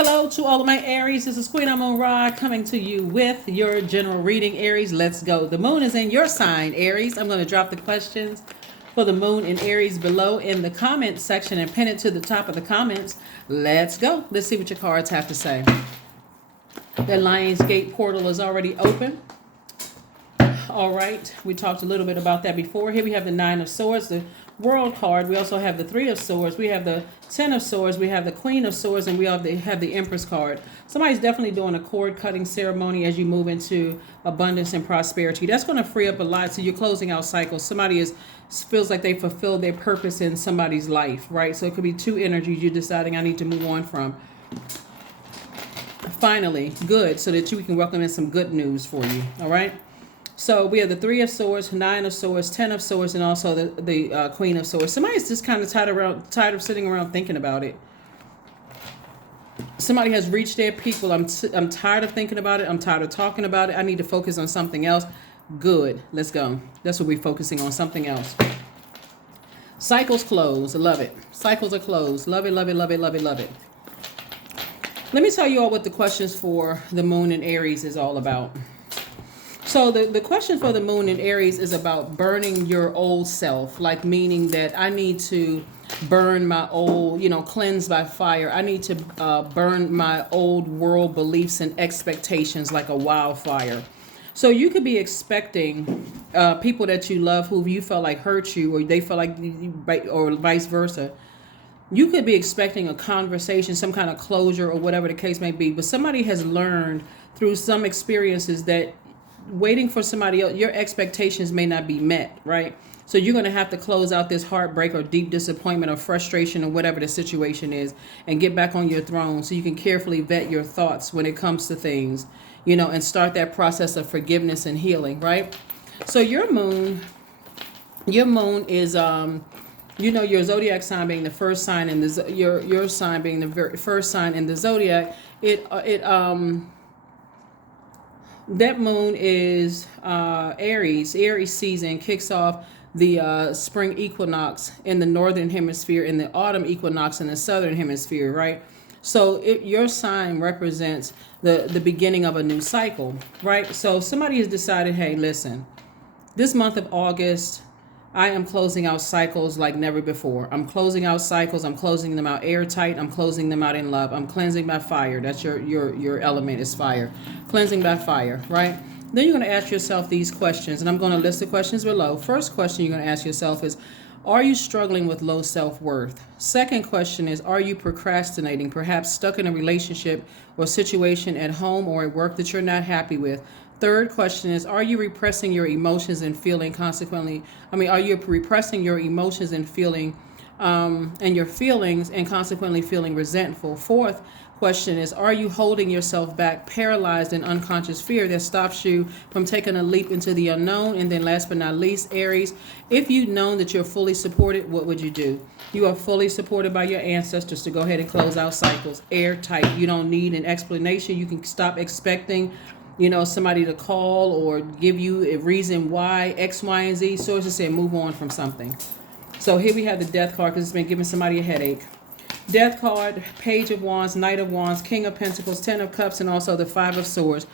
Hello to all of my Aries. This is Queen Amun Ra coming to you with your general reading, Aries. Let's go. The moon is in your sign, Aries. I'm going to drop the questions for the moon in Aries below in the comment section and pin it to the top of the comments. Let's go. Let's see what your cards have to say. The Lionsgate portal is already open. All right. We talked a little bit about that before. Here we have the Nine of Swords, the World card. We also have the Three of Swords. We have the Ten of Swords. We have the Queen of Swords, and we have the Empress card. Somebody's definitely doing a cord cutting ceremony as you move into abundance and prosperity. That's going to free up a lot. So you're closing out cycles. Somebody feels like they fulfilled their purpose in somebody's life, right? So it could be two energies you're deciding I need to move on from. Finally, good, so that you can welcome in some good news for you. All right. So we have the Three of Swords, Nine of Swords, Ten of Swords, and also the Queen of Swords. Somebody's just kind of tired of sitting around thinking about it. Somebody has reached their peak. Well, I'm tired of thinking about it. I'm tired of talking about it. I need to focus on something else. Good. Let's go. That's what we're focusing on, something else. Cycles close. Love it. Cycles are closed. Love it, love it, love it, love it, love it. Let me tell you all what the questions for the moon in Aries is all about. So the question for the moon in Aries is about burning your old self, like meaning that I need to burn my old, cleanse by fire. I need to burn my old world beliefs and expectations like a wildfire. So you could be expecting people that you love who you felt like hurt you, or they felt like, or vice versa. You could be expecting a conversation, some kind of closure, or whatever the case may be. But somebody has learned through some experiences that waiting for somebody else, your expectations may not be met, right? So you're going to have to close out this heartbreak or deep disappointment or frustration or whatever the situation is and get back on your throne so you can carefully vet your thoughts when it comes to things, and start that process of forgiveness and healing, right? So your moon is, your zodiac sign being the first sign and your sign being the first sign in the zodiac, that moon is Aries. Aries season kicks off the spring equinox in the northern hemisphere and the autumn equinox in the southern hemisphere, right? So your sign represents the beginning of a new cycle, right? So somebody has decided, hey, listen, this month of August, I am closing out cycles like never before. I'm closing out cycles. I'm closing them out airtight. I'm closing them out in love. I'm cleansing by fire. That's your element is fire. Cleansing by fire, right? Then you're going to ask yourself these questions, and I'm going to list the questions below. First question you're going to ask yourself is, are you struggling with low self-worth? Second question is, are you procrastinating, perhaps stuck in a relationship or situation at home or at work that you're not happy with? Third question is, are you repressing your emotions and feeling are you repressing your emotions and feeling and your feelings and consequently feeling resentful? Fourth question is, are you holding yourself back, paralyzed in unconscious fear that stops you from taking a leap into the unknown? And then last but not least, Aries, if you've known that you're fully supported, what would you do? You are fully supported by your ancestors to go ahead and close out cycles airtight. You don't need an explanation. You can stop expecting somebody to call or give you a reason why X, Y, and Z. Sources say move on from something. So here we have the Death card because it's been giving somebody a headache. Death card, Page of Wands, Knight of Wands, King of Pentacles, Ten of Cups, and also the Five of Swords.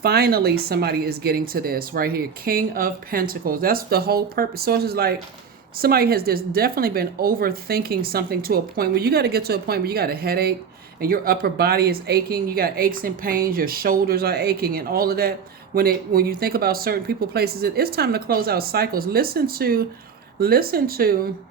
Finally, somebody is getting to this right here. King of Pentacles. That's the whole purpose. Sources like somebody has definitely been overthinking something to a point where you got to get to a point where you got a headache and your upper body is aching. You got aches and pains. Your shoulders are aching and all of that. When you think about certain people, places, it's time to close out cycles. Listen to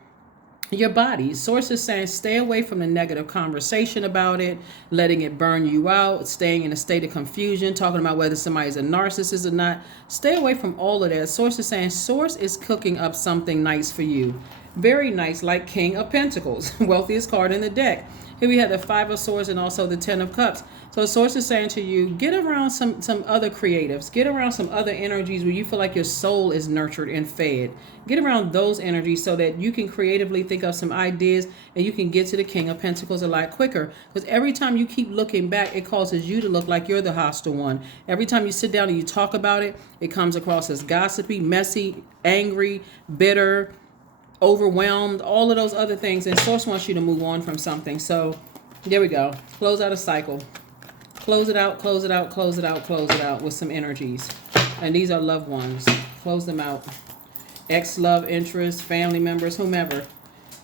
your body. Sources saying stay away from the negative conversation about it, letting it burn you out, staying in a state of confusion, talking about whether somebody's a narcissist or not. Stay away from all of that. Sources saying source is cooking up something nice for you. Very nice, like King of Pentacles, wealthiest card in the deck. Here we have the Five of Swords and also the Ten of Cups. So source is saying to you, get around some other creatives. Get around some other energies where you feel like your soul is nurtured and fed. Get around those energies so that you can creatively think of some ideas and you can get to the King of Pentacles a lot quicker. Because every time you keep looking back, it causes you to look like you're the hostile one. Every time you sit down and you talk about it, it comes across as gossipy, messy, angry, bitter, overwhelmed, all of those other things. And source wants you to move on from something. So There we go. Close out a cycle. Close it out, close it out, close it out, close it out with some energies. And these are loved ones. Close them out. Ex-love interest, family members, whomever.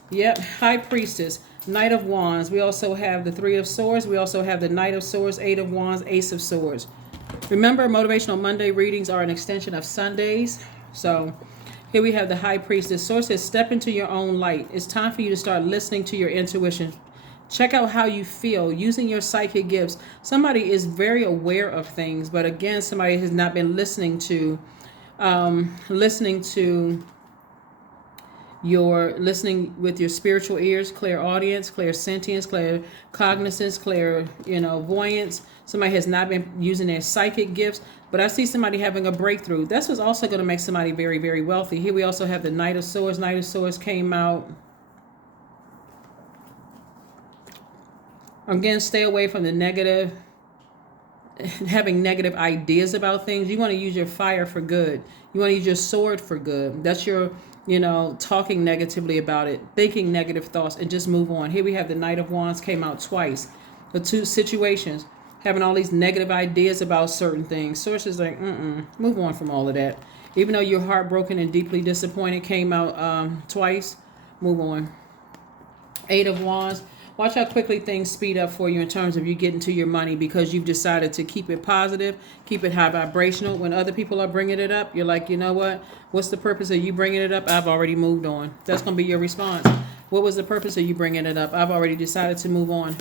Yep, High Priestess, Knight of Wands. We also have the Three of Swords. We also have the Knight of Swords, Eight of Wands, Ace of Swords. Remember, Motivational Monday readings are an extension of Sundays. So here we have the High Priestess. Source says, step into your own light. It's time for you to start listening to your intuition. Check out how you feel using your psychic gifts. Somebody is very aware of things, but again, somebody has not been listening to listening with your spiritual ears, clairaudience, clairsentience, claircognizance, clairvoyance. Somebody has not been using their psychic gifts, but I see somebody having a breakthrough. That's what's also going to make somebody very, very wealthy. Here we also have the Knight of Swords. Knight of Swords came out. Again, stay away from the negative, having negative ideas about things. You want to use your fire for good. You want to use your sword for good. That's your, talking negatively about it, thinking negative thoughts, and just move on. Here we have the Knight of Wands came out twice. The two situations, having all these negative ideas about certain things. Sources like, move on from all of that. Even though you're heartbroken and deeply disappointed, came out twice, move on. Eight of Wands. Watch how quickly things speed up for you in terms of you getting to your money because you've decided to keep it positive, keep it high vibrational. When other people are bringing it up, you're like, you know what? What's the purpose of you bringing it up? I've already moved on. That's going to be your response. What was the purpose of you bringing it up? I've already decided to move on.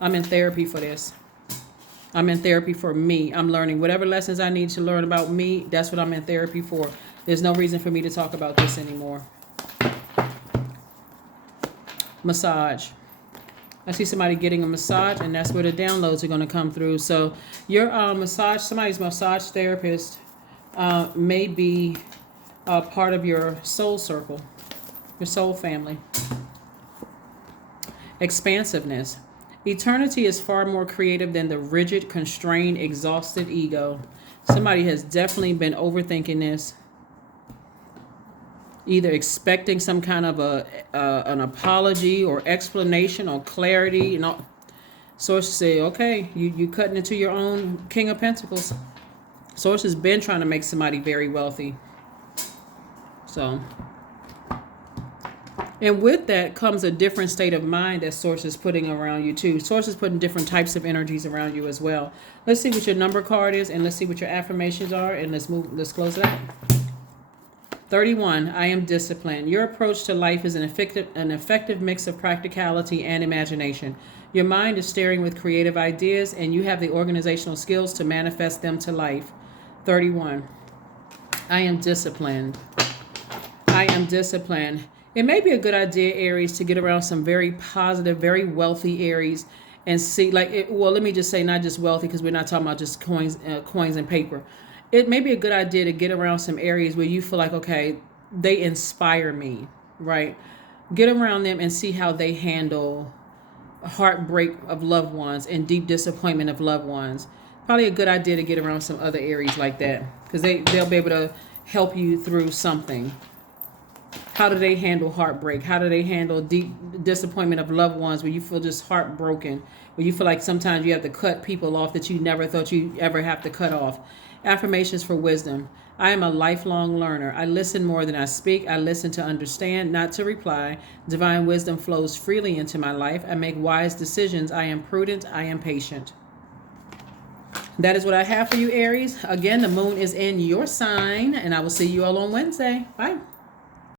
I'm in therapy for this. I'm in therapy for me. I'm learning whatever lessons I need to learn about me. That's what I'm in therapy for. There's no reason for me to talk about this anymore. Massage. I see somebody getting a massage, and that's where the downloads are going to come through. So your somebody's massage therapist may be part of your soul circle, your soul family. Expansiveness. Eternity is far more creative than the rigid, constrained, exhausted ego. Somebody has definitely been overthinking this. Either expecting some kind of an apology or explanation or clarity. Sources say, okay, you cutting into your own King of Pentacles. Source has been trying to make somebody very wealthy. So, and with that comes a different state of mind that Source is putting around you too. Source is putting different types of energies around you as well. Let's see what your number card is, and let's see what your affirmations are, and let's close it out. 31, I am disciplined. Your approach to life is an effective mix of practicality and imagination. Your mind is staring with creative ideas, and you have the organizational skills to manifest them to life. 31, I am disciplined. I am disciplined. It may be a good idea, Aries, to get around some very positive, very wealthy Aries and see, let me just say, not just wealthy, because we're not talking about just coins and paper. It may be a good idea to get around some areas where you feel like, okay, they inspire me, right? Get around them and see how they handle heartbreak of loved ones and deep disappointment of loved ones. Probably a good idea to get around some other areas like that, because they'll be able to help you through something. How do they handle heartbreak? How do they handle deep disappointment of loved ones where you feel just heartbroken, where you feel like sometimes you have to cut people off that you never thought you ever have to cut off? Affirmations for wisdom. I am a lifelong learner. I listen more than I speak. I listen to understand, not to reply. Divine wisdom flows freely into my life. I make wise decisions. I am prudent. I am patient. That is what I have for you, Aries. Again, the moon is in your sign, and I will see you all on Wednesday. Bye.